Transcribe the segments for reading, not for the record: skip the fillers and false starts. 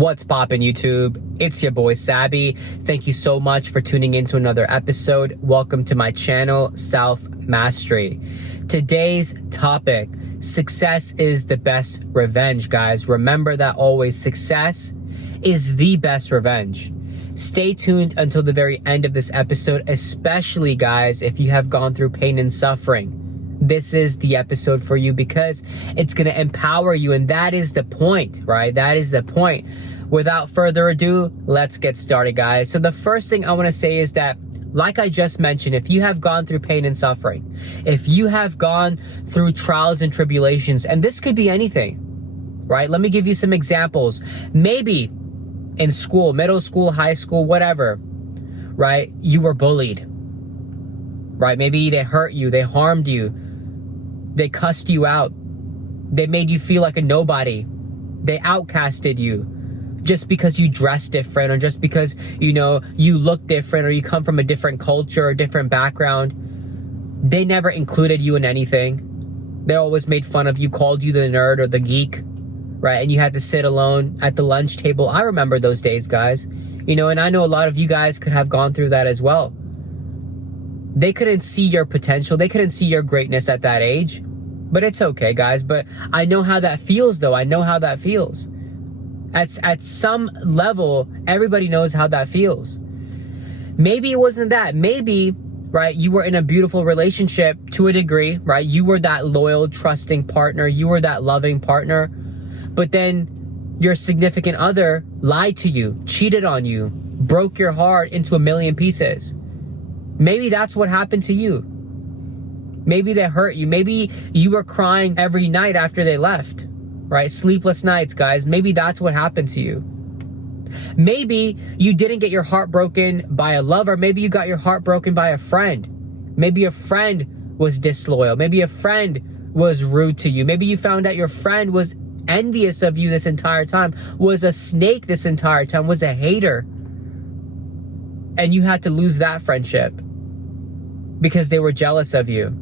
What's poppin' YouTube? It's your boy Sabby. Thank you so much for tuning in to another episode. Welcome to my channel, Self Mastery. Today's topic, success is the best revenge, guys. Remember that always, success is the best revenge. Stay tuned until the very end of this episode, especially guys, if you have gone through pain and suffering. This is the episode for you because it's going to empower you, and that is the point, right? That is the point. Without further ado, let's get started, guys. So the first thing I want to say is that, like I just mentioned, if you have gone through pain and suffering, if you have gone through trials and tribulations, and this could be anything, right? Let me give you some examples. Maybe in school, middle school, high school, whatever, right? You were bullied, right? Maybe they hurt you, they harmed you, they cussed you out, they made you feel like a nobody, they outcasted you just because you dress different, or just because, you know, you look different, or you come from a different culture or different background. They never included you in anything. They always made fun of you, called you the nerd or the geek, right? And you had to sit alone at the lunch table. I remember those days, guys. You know, and I know a lot of you guys could have gone through that as well. They couldn't see your potential. They couldn't see your greatness at that age. But it's okay, guys. But I know how that feels, though. I know how that feels. At some level, everybody knows how that feels. Maybe it wasn't that. Maybe, right, you were in a beautiful relationship to a degree, right? You were that loyal, trusting partner. You were that loving partner. But then your significant other lied to you, cheated on you, broke your heart into a million pieces. Maybe that's what happened to you. Maybe they hurt you. Maybe you were crying every night after they left, right? Sleepless nights, guys. Maybe that's what happened to you. Maybe you didn't get your heart broken by a lover. Maybe you got your heart broken by a friend. Maybe a friend was disloyal. Maybe a friend was rude to you. Maybe you found out your friend was envious of you this entire time, was a snake this entire time, was a hater. And you had to lose that friendship because they were jealous of you.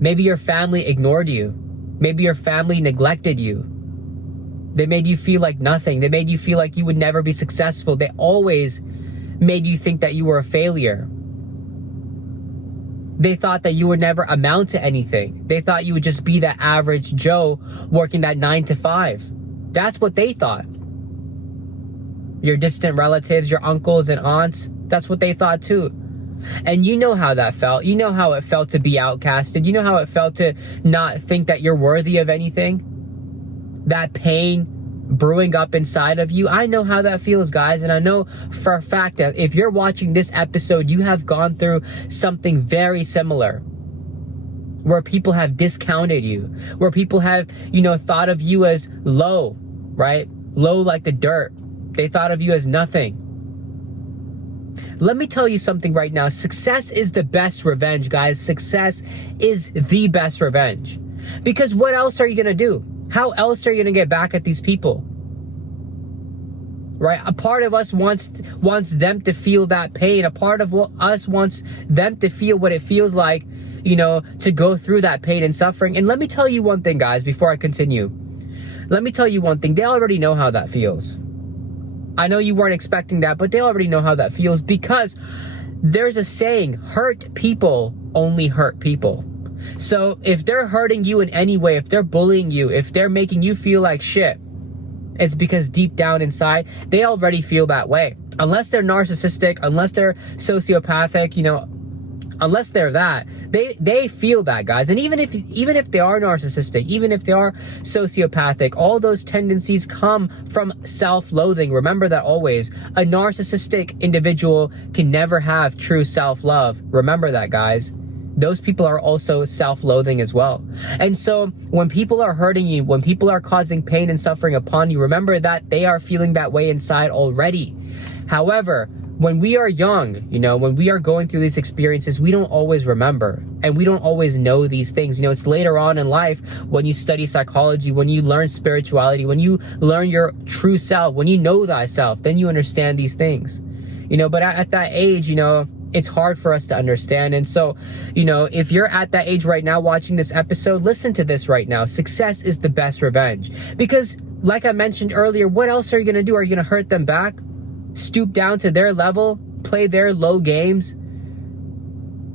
Maybe your family ignored you. Maybe your family neglected you. They made you feel like nothing. They made you feel like you would never be successful. They always made you think that you were a failure. They thought that you would never amount to anything. They thought you would just be that average Joe working that 9 to 5. That's what they thought. Your distant relatives, your uncles and aunts, that's what they thought too. And you know how that felt. You know how it felt to be outcasted. You know how it felt to not think that you're worthy of anything. That pain brewing up inside of you. I know how that feels, guys. And I know for a fact that if you're watching this episode, you have gone through something very similar, where people have discounted you, where people have, you know, thought of you as low, right? Low like the dirt. They thought of you as nothing. Let me tell you something right now. Success is the best revenge, guys. Success is the best revenge. Because what else are you going to do? How else are you going to get back at these people? Right? A part of us wants them to feel that pain. A part of us wants them to feel what it feels like, you know, to go through that pain and suffering. And let me tell you one thing, guys, before I continue. Let me tell you one thing. They already know how that feels. I know you weren't expecting that, but they already know how that feels, because there's a saying, hurt people only hurt people. So if they're hurting you in any way, if they're bullying you, if they're making you feel like shit, it's because deep down inside, they already feel that way. Unless they're narcissistic, unless they're sociopathic, you know, unless they're that, they feel that, guys. And even if they are narcissistic, even if they are sociopathic, all those tendencies come from self-loathing. Remember that always. A narcissistic individual can never have true self-love. Remember that, guys. Those people are also self-loathing as well. And so when people are hurting you, when people are causing pain and suffering upon you, remember that they are feeling that way inside already. However, when we are young, you know, when we are going through these experiences, we don't always remember, and we don't always know these things. You know, it's later on in life when you study psychology, when you learn spirituality, when you learn your true self, when you know thyself, then you understand these things. You know, but at that age, you know, it's hard for us to understand. And so, you know, if you're at that age right now watching this episode, listen to this right now. Success is the best revenge. Because like I mentioned earlier, what else are you going to do? Are you going to hurt them back? Stoop down to their level? Play their low games?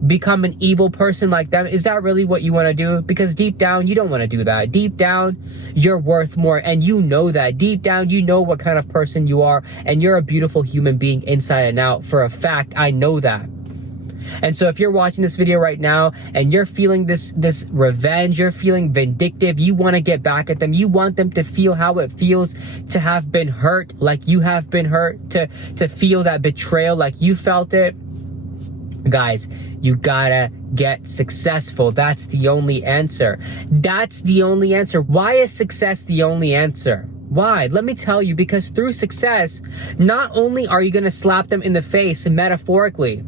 Become an evil person like them? Is that really what you want to do? Because deep down, you don't want to do that. Deep down, you're worth more, and you know that. Deep down, you know what kind of person you are, and you're a beautiful human being inside and out. For a fact, I know that. And so if you're watching this video right now and you're feeling this revenge, you're feeling vindictive, you want to get back at them, you want them to feel how it feels to have been hurt like you have been hurt, to feel that betrayal like you felt it, guys, you gotta get successful. That's the only answer. That's the only answer. Why is success the only answer? Why? Let me tell you, because through success, not only are you gonna slap them in the face metaphorically,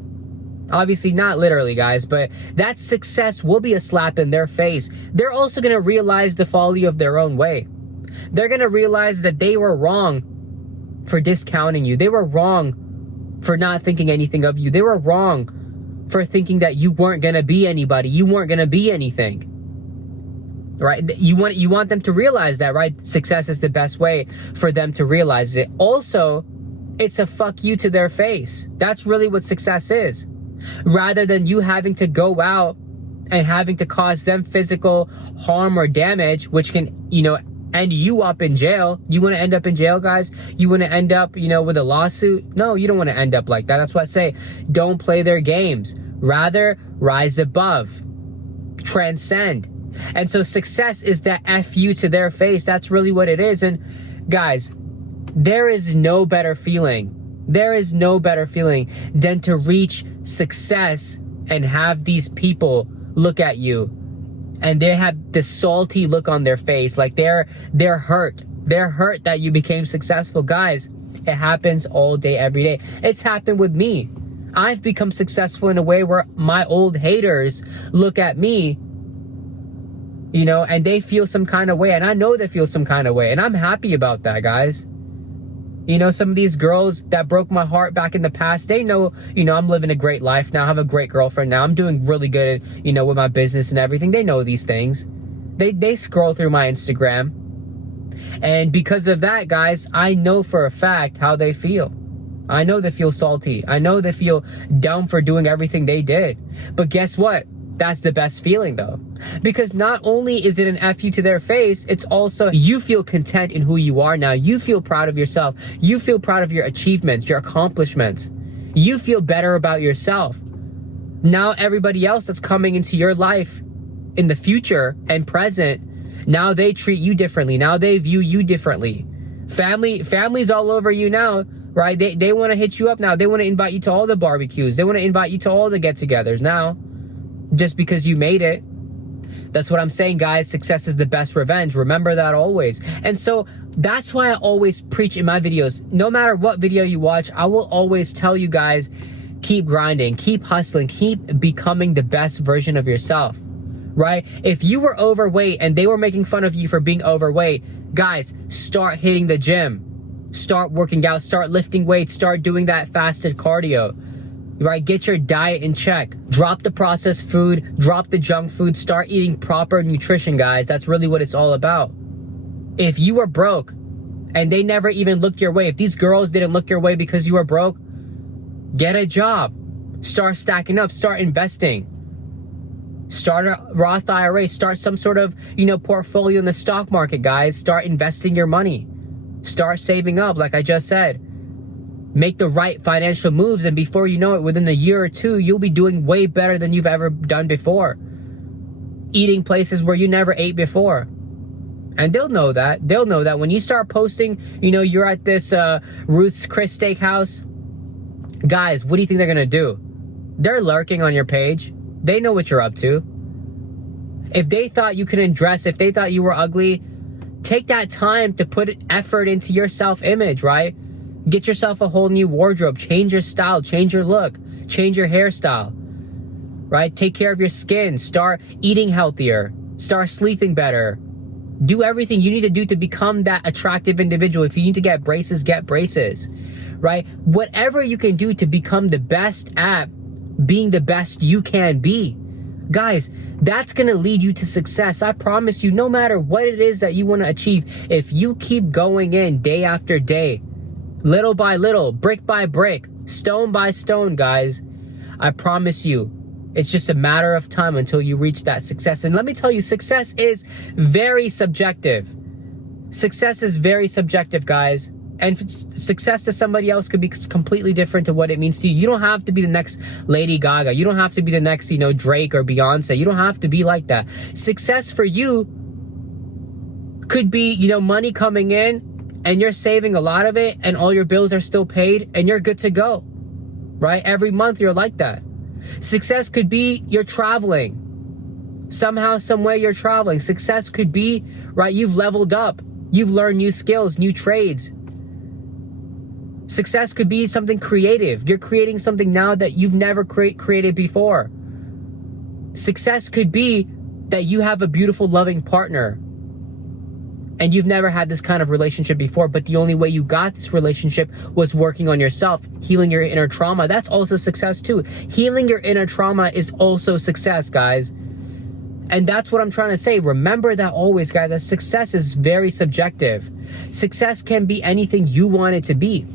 obviously not literally, guys, but that success will be a slap in their face. They're also going to realize the folly of their own way. They're going to realize that they were wrong for discounting you. They were wrong for not thinking anything of you. They were wrong for thinking that you weren't going to be anybody. You weren't going to be anything. Right? You want them to realize that, right? Success is the best way for them to realize it. Also, it's a fuck you to their face. That's really what success is. Rather than you having to go out and having to cause them physical harm or damage, which can, end you up in jail. You want to end up in jail, guys? You want to end up, with a lawsuit? No, you don't want to end up like that. That's why I say, don't play their games. Rather, rise above. Transcend. And so success is that F you to their face. That's really what it is. And guys, there is no better feeling. There is no better feeling than to reach success and have these people look at you and they have this salty look on their face, like they're hurt. They're hurt that you became successful. Guys, it happens all day, every day. It's happened with me. I've become successful in a way where my old haters look at me, and they feel some kind of way, and I know they feel some kind of way, and I'm happy about that, guys. Some of these girls that broke my heart back in the past, they know, I'm living a great life now. I have a great girlfriend now. I'm doing really good, with my business and everything. They know these things. They scroll through my Instagram. And because of that, guys, I know for a fact how they feel. I know they feel salty. I know they feel dumb for doing everything they did. But guess what? That's the best feeling, though. Because not only is it an F you to their face, it's also you feel content in who you are now. You feel proud of yourself. You feel proud of your achievements, your accomplishments. You feel better about yourself. Now everybody else that's coming into your life in the future and present, now they treat you differently. Now they view you differently. Family's all over you now, right? They want to hit you up now. They want to invite you to all the barbecues. They want to invite you to all the get-togethers now. Just because you made it. That's what I'm saying, guys. Success is the best revenge. Remember that always. And so that's why I always preach in my videos. No matter what video you watch, I will always tell you guys, keep grinding, keep hustling, keep becoming the best version of yourself, right? If you were overweight and they were making fun of you for being overweight, guys, start hitting the gym. Start working out, start lifting weights, start doing that fasted cardio. Right? Get your diet in check. Drop the processed food, drop the junk food, start eating proper nutrition, guys. That's really what it's all about. If you were broke and they never even looked your way, if these girls didn't look your way because you were broke, get a job. Start stacking up, start investing. Start a Roth IRA, start some sort of, portfolio in the stock market, guys. Start investing your money. Start saving up, like I just said. Make the right financial moves, and before you know it, within a year or two, you'll be doing way better than you've ever done before. Eating places where you never ate before. And they'll know that. They'll know that when you start posting, you're at this Ruth's Chris Steakhouse. Guys, what do you think they're going to do? They're lurking on your page. They know what you're up to. If they thought you couldn't dress, if they thought you were ugly, take that time to put effort into your self-image, right? Get yourself a whole new wardrobe. Change your style. Change your look. Change your hairstyle. Right? Take care of your skin. Start eating healthier. Start sleeping better. Do everything you need to do to become that attractive individual. If you need to get braces, get braces. Right? Whatever you can do to become the best at being the best you can be. Guys, that's going to lead you to success. I promise you, no matter what it is that you want to achieve, if you keep going in day after day, little by little, brick by brick, stone by stone, guys, I promise you, it's just a matter of time until you reach that success. And let me tell you, success is very subjective. Success is very subjective, guys. And success to somebody else could be completely different to what it means to you. You don't have to be the next Lady Gaga. You don't have to be the next, Drake or Beyonce. You don't have to be like that. Success for you could be, money coming in and you're saving a lot of it and all your bills are still paid and you're good to go, right? Every month you're like that. Success could be you're traveling. Somehow, some way you're traveling. Success could be, right, you've leveled up. You've learned new skills, new trades. Success could be something creative. You're creating something now that you've never created before. Success could be that you have a beautiful, loving partner and you've never had this kind of relationship before, but the only way you got this relationship was working on yourself, healing your inner trauma. That's also success too. Healing your inner trauma is also success, guys. And that's what I'm trying to say. Remember that always, guys, that success is very subjective. Success can be anything you want it to be.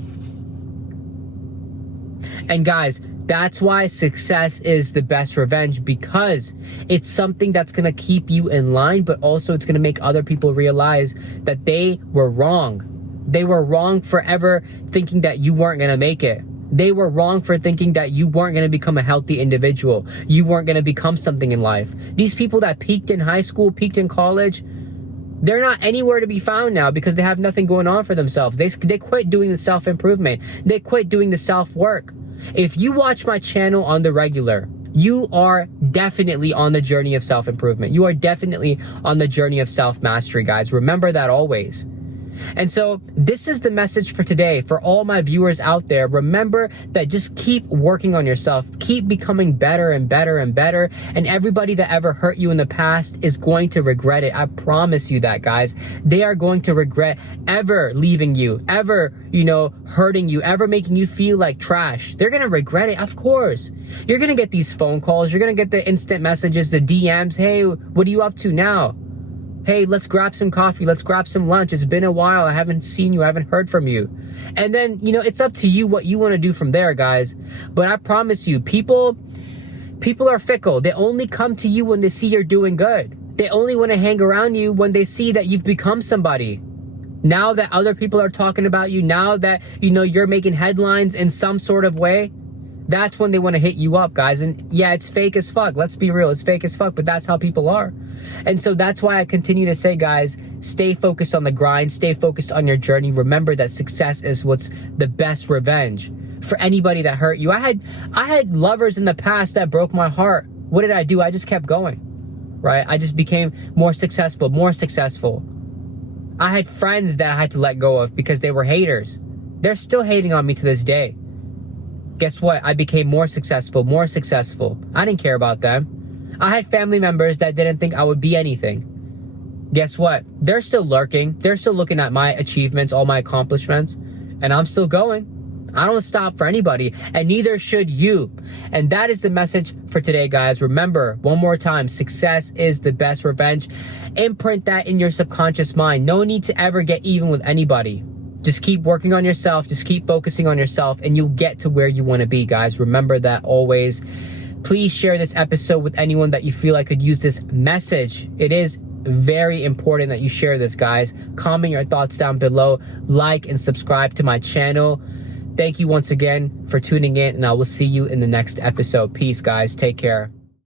And guys, that's why success is the best revenge, because it's something that's going to keep you in line, but also it's going to make other people realize that they were wrong. They were wrong for ever thinking that you weren't going to make it. They were wrong for thinking that you weren't going to become a healthy individual. You weren't going to become something in life. These people that peaked in high school, peaked in college, they're not anywhere to be found now because they have nothing going on for themselves. They quit doing the self-improvement. They quit doing the self-work. If you watch my channel on the regular, you are definitely on the journey of self-improvement. You are definitely on the journey of self-mastery, guys. Remember that always. And so this is the message for today. For all my viewers out there, remember that just keep working on yourself. Keep becoming better and better and better. And everybody that ever hurt you in the past is going to regret it. I promise you that, guys. They are going to regret ever leaving you, ever, hurting you, ever making you feel like trash. They're going to regret it, of course. You're going to get these phone calls. You're going to get the instant messages, the DMs. Hey, what are you up to now? Hey, let's grab some coffee. Let's grab some lunch. It's been a while. I haven't seen you. I haven't heard from you. And then, it's up to you what you want to do from there, guys. But I promise you, people are fickle. They only come to you when they see you're doing good. They only want to hang around you when they see that you've become somebody. Now that other people are talking about you, now that, you're making headlines in some sort of way, that's when they want to hit you up, guys. And yeah, it's fake as fuck. Let's be real. It's fake as fuck, but that's how people are. And so that's why I continue to say, guys, stay focused on the grind. Stay focused on your journey. Remember that success is what's the best revenge for anybody that hurt you. I had lovers in the past that broke my heart. What did I do? I just kept going, right? I just became more successful. I had friends that I had to let go of because they were haters. They're still hating on me to this day. Guess what? I became more successful. I didn't care about them. I had family members that didn't think I would be anything. Guess what? They're still lurking. They're still looking at my achievements, all my accomplishments, and I'm still going. I don't stop for anybody, and neither should you. And that is the message for today, guys. Remember, one more time, success is the best revenge. Imprint that in your subconscious mind. No need to ever get even with anybody. Just keep working on yourself. Just keep focusing on yourself, and you'll get to where you want to be, guys. Remember that always. Please share this episode with anyone that you feel like could use this message. It is very important that you share this, guys. Comment your thoughts down below. Like and subscribe to my channel. Thank you once again for tuning in, and I will see you in the next episode. Peace, guys. Take care.